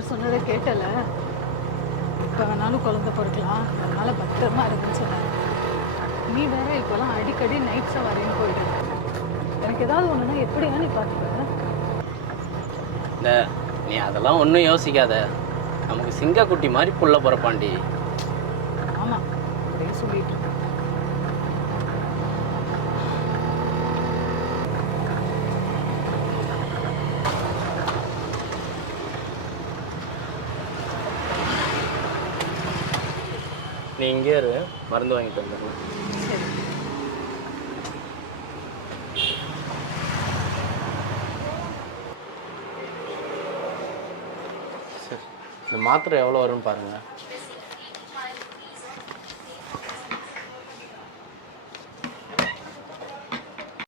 Doctor சொன்னதை கேட்டல, இப்போ வேணாலும் குழந்தை பிறக்கலாம், அதனால பத்திரமா இருக்குன்னு சொன்னாங்க. நீ வேற இப்போலாம் அடிக்கடி நைட் சவாரின்னு போயிடு. எனக்கு ஏதாவது ஒன்றுனா எப்படியா நீ பார்த்துக்க? இந்த நீ அதெல்லாம் ஒன்றும் யோசிக்காத. நமக்கு சிங்கக்குட்டி மாதிரி புள்ள பிறப்பாண்டி. ஆமாம், அப்படியே சொல்லிட்டு இருக்கேன். நீ இங்கே இரு, மருந்து வாங்கிட்டு வந்துடலாம். சரி. சரி, இந்த மாத்திரை எவ்வளோ வரும்னு பாருங்கள்.